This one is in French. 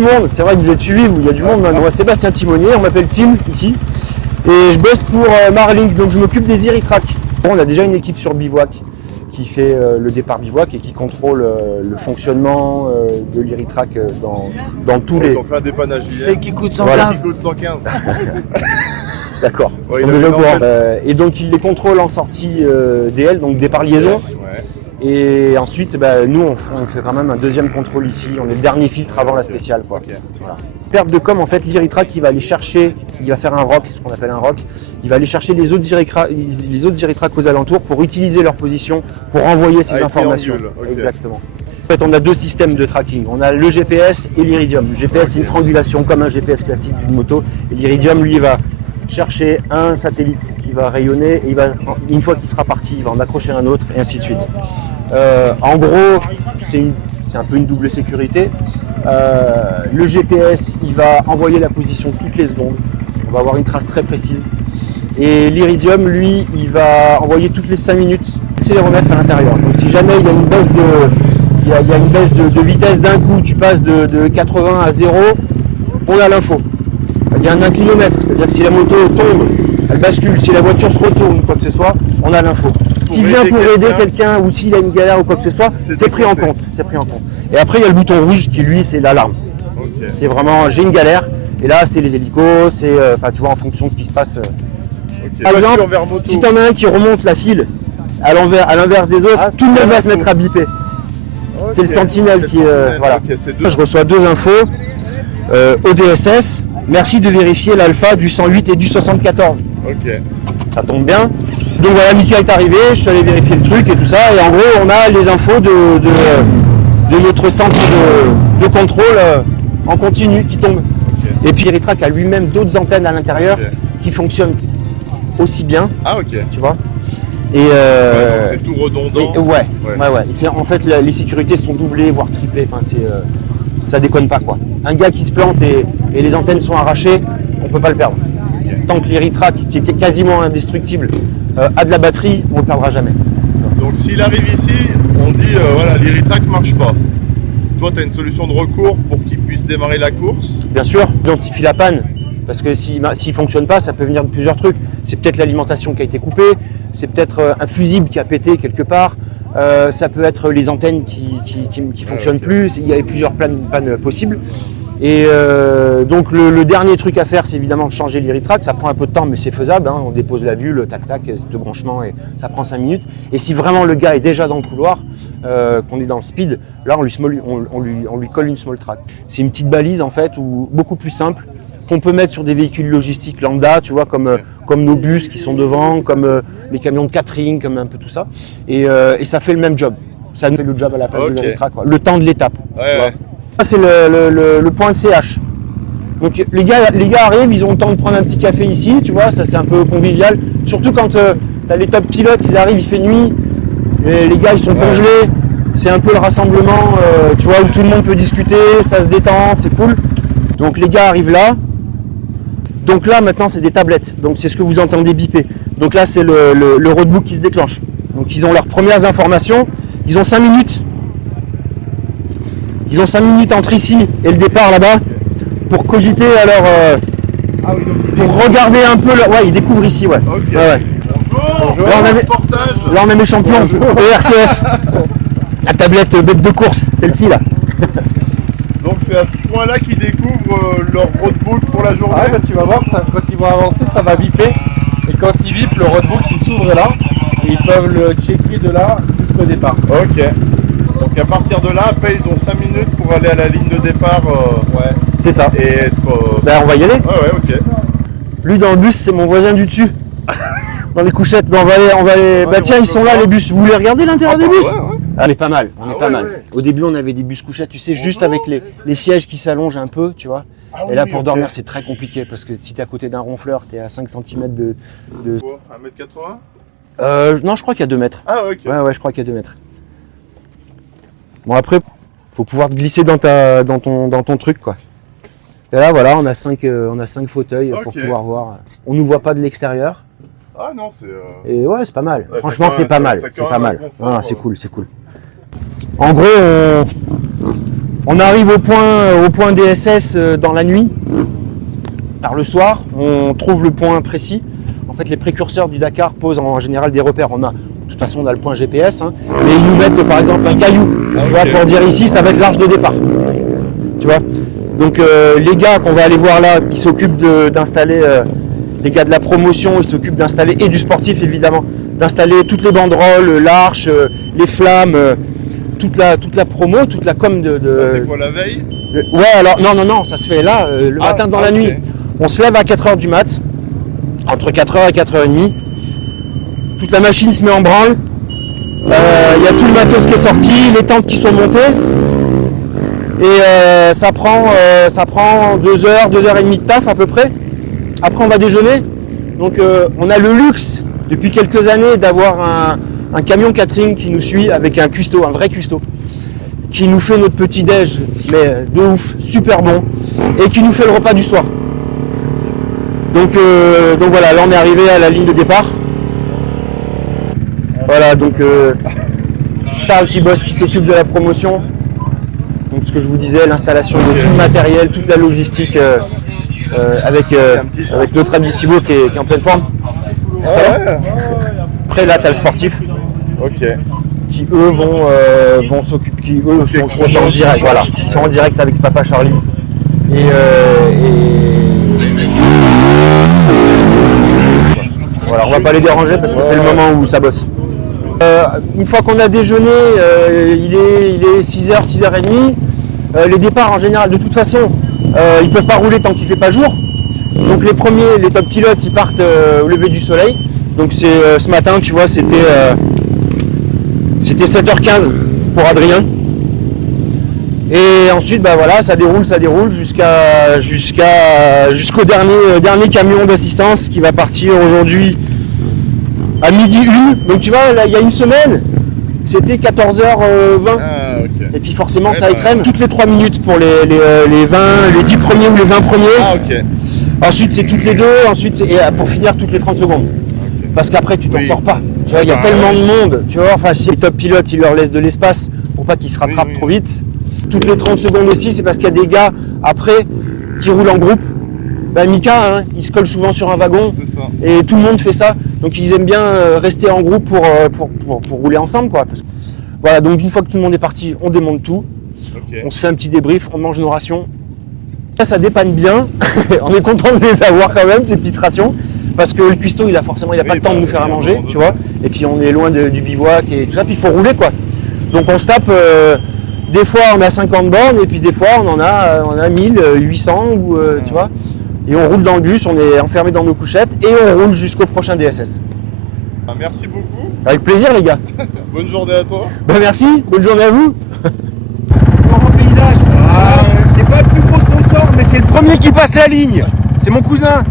de monde. C'est vrai que vous êtes suivis, il y a du monde. Moi, Sébastien Timonier, on m'appelle Tim ici. Et je bosse pour Marlink, donc je m'occupe des Iritrack. On a déjà une équipe sur Bivouac qui fait le départ bivouac et qui contrôle le fonctionnement de l'Iritrack dans tous les... On fait un dépannage hier. C'est qui coûte 115. Voilà. Qui coûte 115. D'accord, ouais, ils sont déjà au courant. Et donc il les contrôle en sortie DL, donc départ liaison. Ouais. Et ensuite, nous on fait quand même un deuxième contrôle ici. On est le dernier filtre avant la spéciale, quoi. Okay. Voilà. Perte de com, en fait, l'Iritrack il va aller chercher, il va faire un rock, ce qu'on appelle un rock. Il va aller chercher les autres Iritrack aux alentours pour utiliser leur position, pour envoyer ces informations. Okay. Exactement. En fait, on a deux systèmes de tracking. On a le GPS et l'Iridium. Le GPS, c'est une triangulation comme un GPS classique d'une moto. Et l'Iridium, lui, va chercher un satellite qui va rayonner et une fois qu'il sera parti, il va en accrocher un autre et ainsi de suite. En gros, c'est un peu une double sécurité. Le GPS, il va envoyer la position toutes les secondes. On va avoir une trace très précise. Et l'Iridium, lui, il va envoyer toutes les 5 minutes, l'accéléromètre à l'intérieur. Donc si jamais il y a une baisse de vitesse d'un coup, tu passes de 80 à 0, on a l'info. Il y a un inclinomètre, c'est-à-dire que si la moto tombe, elle bascule, si la voiture se retourne ou quoi que ce soit, on a l'info. S'il vient pour aider quelqu'un ou s'il a une galère ou quoi que ce soit, c'est pris en compte. Et après, il y a le bouton rouge qui, lui, c'est l'alarme. Okay. C'est vraiment, j'ai une galère, et là, c'est les hélicos, c'est, tu vois, en fonction de ce qui se passe. Okay. Par exemple, si tu en as un qui remonte la file à l'inverse des autres, tout le monde va se mettre à biper. Okay. C'est le sentinelle qui... voilà. Okay, je reçois deux infos. ODSS, merci de vérifier l'alpha du 108 et du 74. Ok. Ça tombe bien. Donc voilà, Mika est arrivé, je suis allé vérifier le truc et tout ça. Et en gros, on a les infos de notre centre de contrôle en continu qui tombe. Okay. Et puis Iritrack a lui-même d'autres antennes à l'intérieur qui fonctionnent aussi bien. Ah ok. Tu vois. Et c'est tout redondant. Ouais. En fait, les sécurités sont doublées, voire triplées. Enfin, ça déconne pas, quoi. Un gars qui se plante et les antennes sont arrachées, on peut pas le perdre. Okay. Tant que l'Iritrack, qui est quasiment indestructible, a de la batterie, on le perdra jamais. Donc s'il arrive ici, on dit voilà, l'Iritrack marche pas. Toi, tu as une solution de recours pour qu'il puisse démarrer la course? Bien sûr, identifie la panne. Parce que s'il ne fonctionne pas, ça peut venir de plusieurs trucs. C'est peut-être l'alimentation qui a été coupée, c'est peut-être un fusible qui a pété quelque part, ça peut être les antennes qui fonctionnent plus, il y a plusieurs pannes possibles. Et donc le dernier truc à faire, c'est évidemment de changer l'Iritrack. Ça prend un peu de temps, mais c'est faisable. Hein. On dépose la bulle, tac tac, c'est deux branchements et ça prend 5 minutes. Et si vraiment le gars est déjà dans le couloir, qu'on est dans le speed, là on lui colle une small track. C'est une petite balise en fait, beaucoup plus simple, qu'on peut mettre sur des véhicules logistiques lambda, tu vois, comme nos bus qui sont devant, comme les camions de catering, comme un peu tout ça. Et ça fait le même job. Ça nous fait le job à la place de l'Iritrack, le temps de l'étape. Ouais. Ça, c'est le point CH. Donc les gars arrivent, ils ont le temps de prendre un petit café ici, tu vois, ça c'est un peu convivial. Surtout quand tu as les top pilotes, ils arrivent, il fait nuit, les gars ils sont congelés. C'est un peu le rassemblement, tu vois, où tout le monde peut discuter, ça se détend, c'est cool. Donc les gars arrivent là. Donc là maintenant c'est des tablettes, donc c'est ce que vous entendez biper. Donc là c'est le roadbook qui se déclenche. Donc ils ont leurs premières informations, ils ont 5 minutes. Ils ont 5 minutes entre ici et le départ là-bas pour cogiter pour regarder un peu. Ouais, ils découvrent ici, ouais. Okay. Ouais. Bonjour. Là on a mes champions, ERTF. La tablette bête de course, celle-ci là. Donc c'est à ce point-là qu'ils découvrent leur roadbook pour la journée. Ouais, tu vas voir, quand ils vont avancer, ça va biper. Et quand ils bipent, le roadbook il s'ouvre là. Et ils peuvent le checker de là jusqu'au départ. Ok. Donc à partir de là, après ils ont 5 minutes pour aller à la ligne de départ. Ouais. C'est ça. Et être. On va y aller. Ouais, ok. Lui dans le bus, c'est mon voisin du dessus. Dans les couchettes. On va aller. Ouais, tiens, ils sont là les bus. Vous voulez regarder l'intérieur des bus? Ouais. On est pas mal. Ouais. Au début, on avait des bus couchettes, tu sais, juste avec les sièges qui s'allongent un peu, tu vois. Et là, pour dormir, c'est très compliqué parce que si t'es à côté d'un ronfleur, t'es à 5 cm de. 1m80 ? Non, je crois qu'il y a 2 mètres. Ah, ok. Ouais, je crois qu'il y a 2 mètres. Bon, après, faut pouvoir te glisser dans ton truc, quoi. Et là, voilà, on a 5 fauteuils pour pouvoir voir. On nous voit pas de l'extérieur. Ah non, c'est. Et ouais, c'est pas mal. Ouais, franchement, c'est pas mal. C'est pas mal. Confort, c'est cool. En gros, On arrive au point DSS dans la nuit, par le soir, on trouve le point précis. En fait, les précurseurs du Dakar posent en général des repères. De toute façon, on a le point GPS, hein, mais ils nous mettent par exemple un caillou, tu vois, pour dire ici, ça va être l'arche de départ. Tu vois. Donc les gars qu'on va aller voir là, ils s'occupent d'installer, les gars de la promotion, ils s'occupent d'installer, et du sportif évidemment, d'installer toutes les banderoles, l'arche, les flammes, toute la promo, toute la com de... Ça c'est quoi, la veille? Ouais, alors non, ça se fait là, le matin dans la nuit. On se lève à 4h du mat, entre 4h et 4h30. Toute la machine se met en branle. Il y a tout le matos qui est sorti, les tentes qui sont montées. Et ça prend 2h, 2h30 de taf à peu près. Après on va déjeuner. Donc on a le luxe depuis quelques années d'avoir un camion catering qui nous suit avec un cuistot, un vrai cuistot, qui nous fait notre petit déj, mais de ouf, super bon, et qui nous fait le repas du soir. Donc voilà, là on est arrivé à la ligne de départ. Voilà, donc Charles qui bosse, qui s'occupe de la promotion. Donc ce que je vous disais, l'installation de tout le matériel, toute la logistique avec notre ami Thibaut qui est en pleine forme. Après là, tu as le sportif. Ok. Qui eux vont s'occuper, qui eux sont en direct, voilà. Ils sont en direct avec Papa Charlie. Voilà, on va pas les déranger parce que c'est le moment où ça bosse. Une fois qu'on a déjeuné, il est 6h, 6h30. Les départs en général, de toute façon, ils peuvent pas rouler tant qu'il fait pas jour. Donc les premiers, les top pilotes, ils partent au lever du soleil. Donc c'est ce matin, tu vois, c'était 7h15 pour Adrien. Et ensuite, bah voilà, ça déroule jusqu'au dernier camion d'assistance qui va partir aujourd'hui à 12h01. Donc tu vois, là, il y a une semaine, c'était 14h20. Ah, ok. Et puis forcément, ça écrème toutes les 3 minutes pour les 10 premiers ou les 20 premiers. Ah, ok. Ensuite, c'est toutes les 2. Ensuite, et pour finir, toutes les 30 secondes. Parce qu'après, tu t'en sors pas. Tu vois, il y a tellement de monde. Tu vois, enfin, si les top pilotes, ils leur laissent de l'espace pour pas qu'ils se rattrapent trop vite. Toutes les 30 secondes aussi, c'est parce qu'il y a des gars, après, qui roulent en groupe. Ben, Mika, hein, il se colle souvent sur un wagon. C'est ça. Et tout le monde fait ça. Donc, ils aiment bien rester en groupe pour rouler ensemble, quoi. Parce que, voilà, donc une fois que tout le monde est parti, on démonte tout. Ok. On se fait un petit débrief, on mange nos rations. Ça dépanne bien. On est content de les avoir quand même, ces petites rations. Parce que le cuistot, il a pas le temps de nous faire à manger, tu vois. Et puis on est loin du bivouac et tout ça, puis il faut rouler, quoi. Donc on se tape, des fois on a 50 bornes, et puis des fois on a 1800, ou tu vois. Et on roule dans le bus, on est enfermé dans nos couchettes, et on roule jusqu'au prochain DSS. Merci beaucoup. Avec plaisir, les gars. Bonne journée à toi. Ben merci, bonne journée à vous. Grand paysage. C'est pas le plus gros sponsor, mais c'est le premier qui passe la ligne. C'est mon cousin.